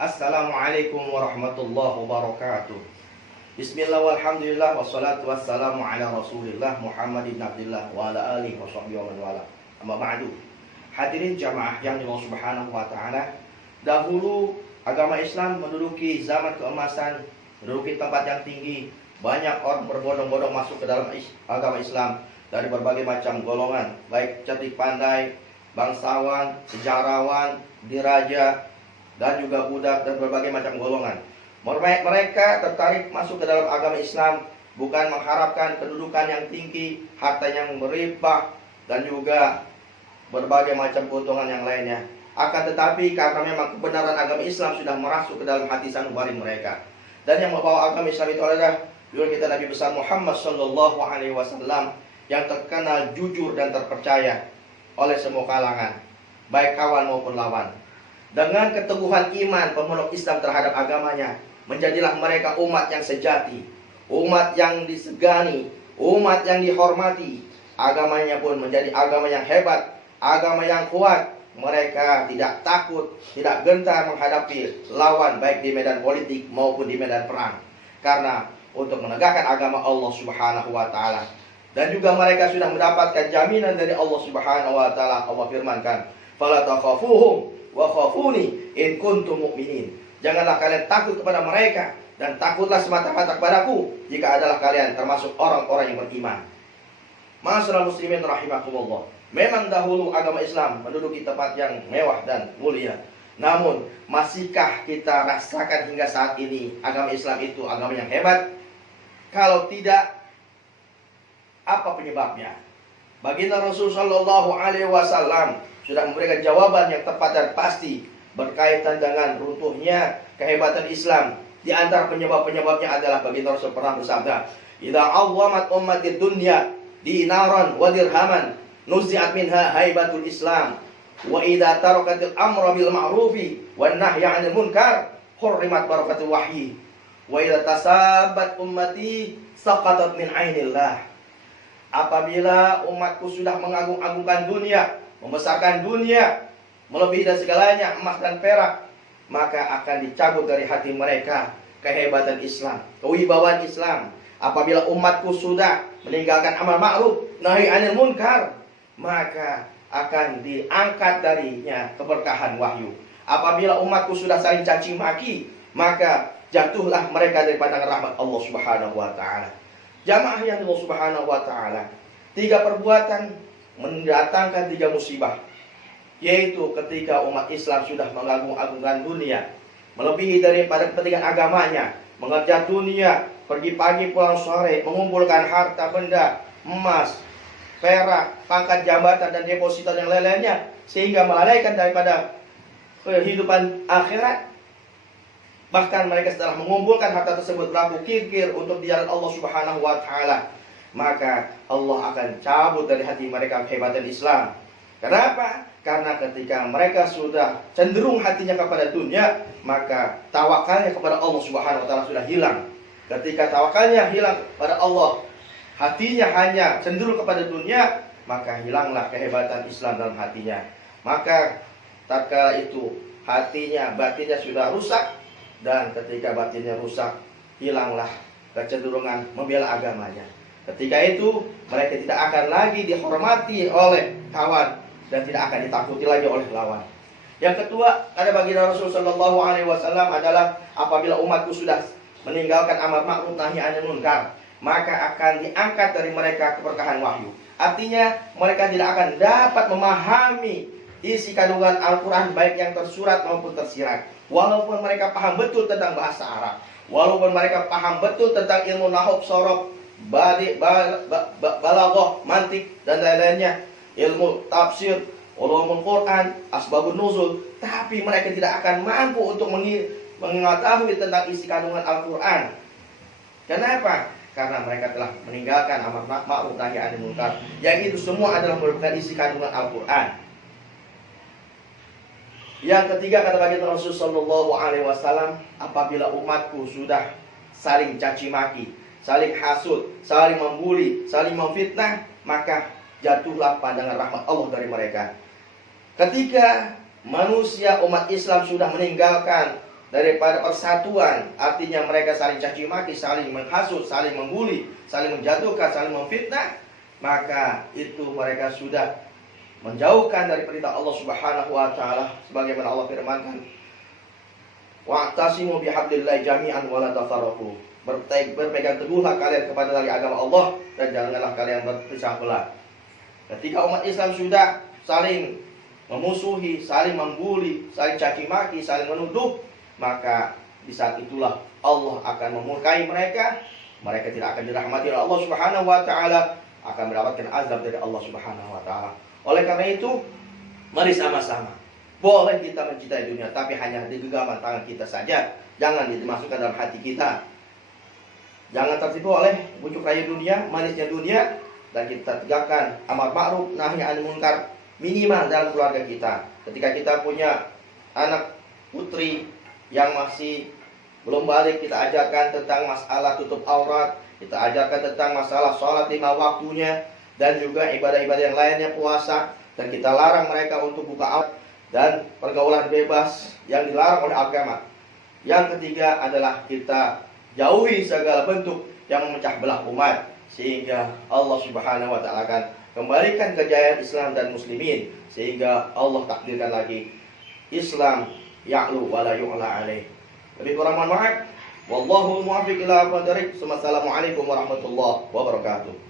Assalamualaikum warahmatullahi wabarakatuh. Bismillah walhamdulillah wassalatu wassalamu ala rasulillah Muhammad ibn Abdullah wa ala alihi wa sahbihi wa man wala. Amma ba'du. Hadirin jamaah yang Allah subhanahu wa ta'ala, dahulu agama Islam menduduki zaman keemasan, menduduki tempat yang tinggi. Banyak orang berbondong-bondong masuk ke dalam agama Islam dari berbagai macam golongan, baik cerdik pandai, bangsawan, sejarawan, diraja, dan juga budak dan berbagai macam golongan. Mereka tertarik masuk ke dalam agama Islam bukan mengharapkan kedudukan yang tinggi, harta yang berlimpah, dan juga berbagai macam keuntungan yang lainnya. Akan tetapi karena memang kebenaran agama Islam sudah merasuk ke dalam hati sanubari mereka. Dan yang membawa agama Islam itu adalah junjungan kita Nabi besar Muhammad sallallahu alaihi wasallam yang terkenal jujur dan terpercaya oleh semua kalangan, baik kawan maupun lawan. Dengan keteguhan iman pemeluk Islam terhadap agamanya, menjadilah mereka umat yang sejati, umat yang disegani, umat yang dihormati. Agamanya pun menjadi agama yang hebat, agama yang kuat. Mereka tidak takut, tidak gentar menghadapi lawan baik di medan politik maupun di medan perang. Karena untuk menegakkan agama Allah Subhanahu wa taala. Dan juga mereka sudah mendapatkan jaminan dari Allah Subhanahu wa taala. Allah firmankan, "Fala takhafuhum wa khafuni in kuntum mu'minin." Janganlah kalian takut kepada mereka, dan takutlah semata-mata kepadaku jika adalah kalian termasuk orang-orang yang beriman. Ma'asyiral muslimin rahimakumullah. Memang dahulu agama Islam menduduki tempat yang mewah dan mulia. Namun, masihkah kita rasakan hingga saat ini agama Islam itu agama yang hebat? Kalau tidak, apa penyebabnya? Baginda Rasul sallallahu alaihi wasallam sudah memberikan jawaban yang tepat dan pasti berkaitan dengan runtuhnya kehebatan Islam. Di antara penyebab-penyebabnya adalah baginda Rasul pernah bersabda, "Idza 'awwamat ummatid dunya dinaran wa dirhaman, nuzi'at minha haibatul Islam. Wa idza tarakatil amra bil ma'rufi wan nahya 'anil munkar, hurrimat barakatul wahyi. Wa idza tasabbat ummati saqatat min 'ainillah." Apabila umatku sudah mengagung-agungkan dunia, membesarkan dunia, melebihi dari segalanya emas dan perak, maka akan dicabut dari hati mereka kehebatan Islam, kewibawaan Islam. Apabila umatku sudah meninggalkan amal ma'ruf, nahi anil munkar, maka akan diangkat darinya keberkahan wahyu. Apabila umatku sudah saling caci maki, maka jatuhlah mereka dari pandangan rahmat Allah Subhanahu wa taala. Jamaah yang Allah Subhanahu wa taala, 3 perbuatan mendatangkan 3 musibah, yaitu ketika umat Islam sudah mengagung-agungkan dunia, melebihi daripada kepentingan agamanya, mengejar dunia, pergi pagi pulang sore, mengumpulkan harta benda, emas, perak, pangkat jabatan dan deposito yang lain-lainnya, sehingga melalaikan daripada kehidupan akhirat. Bahkan mereka setelah mengumpulkan harta tersebut berlaku kikir untuk di jalan Allah Subhanahu wa taala, maka Allah akan cabut dari hati mereka kehebatan Islam. Kenapa? Karena ketika mereka sudah cenderung hatinya kepada dunia, maka tawakalnya kepada Allah Subhanahu wa taala sudah hilang. Ketika tawakalnya hilang kepada Allah, hatinya hanya cenderung kepada dunia, maka hilanglah kehebatan Islam dalam hatinya. Maka tatkala itu hatinya, batinnya sudah rusak, dan ketika batinnya rusak, hilanglah kecenderungan membela agamanya. Ketika itu mereka tidak akan lagi dihormati oleh kawan dan tidak akan ditakuti lagi oleh lawan. Yang kedua, ada baginda Rasul sallallahu alaihi wasallam adalah apabila umatku sudah meninggalkan amar ma'ruf nahi anil munkar, maka akan diangkat dari mereka keberkahan wahyu. Artinya mereka tidak akan dapat memahami isi kandungan Al-Quran baik yang tersurat maupun tersirat. Walaupun mereka paham betul tentang bahasa Arab, walaupun mereka paham betul tentang ilmu nahwu, sorof, balaghah, mantik dan lain-lainnya, ilmu tafsir, ulumul Quran, asbabun nuzul, tapi mereka tidak akan mampu untuk mengetahui tentang isi kandungan Al-Quran. Kenapa? Karena mereka telah meninggalkan amar ma'ruf nahi anil munkar, yang itu semua adalah merupakan isi kandungan Al-Quran. Yang ketiga, kata baginda Rasul sallallahu alaihi wasallam, apabila umatku sudah saling caci maki, saling hasud, saling membuli, saling memfitnah, maka jatuhlah pandangan rahmat Allah dari mereka. Ketika manusia umat Islam sudah meninggalkan daripada persatuan, artinya mereka saling caci maki, saling menghasut, saling membuli, saling menjatuhkan, saling memfitnah, maka itu mereka sudah menjauhkan dari perintah Allah Subhanahu wa taala sebagaimana Allah firmankan, wa'tasimu bihablillahi jami'an wa la tafarraqu. Berpegang teguhlah kalian kepada tali agama Allah dan janganlah kalian berpecah belah. Ketika umat Islam sudah saling memusuhi, saling membuli, saling caci maki, saling menuduh, maka di saat itulah Allah akan memurkai mereka. Mereka tidak akan dirahmati oleh Allah Subhanahu wa taala, akan mendapatkan azab dari Allah Subhanahu wa taala. Oleh karena itu, mari sama-sama. Boleh kita mencintai dunia, tapi hanya di genggaman tangan kita saja. Jangan dimasukkan dalam hati kita. Jangan tertipu oleh bujuk rayu dunia, manisnya dunia, dan kita tegakkan amar ma'ruf nahi anil munkar minimal dalam keluarga kita. Ketika kita punya anak putri yang masih belum balik, kita ajarkan tentang masalah tutup aurat, kita ajarkan tentang masalah sholat 5 waktunya, dan juga ibadah-ibadah yang lainnya, puasa, dan kita larang mereka untuk buka aurat dan pergaulan bebas yang dilarang oleh agama. Yang ketiga adalah kita jauhi segala bentuk yang memecah belah umat, sehingga Allah Subhanahu wa taala akan kembalikan kejayaan Islam dan muslimin, sehingga Allah takdirkan lagi Islam ya'lu wa la yu'la alaih. Lebih kurang mohon maaf. Wallahu muwaffiq ila aqwamit thoriq. Wassalamualaikum warahmatullahi wabarakatuh.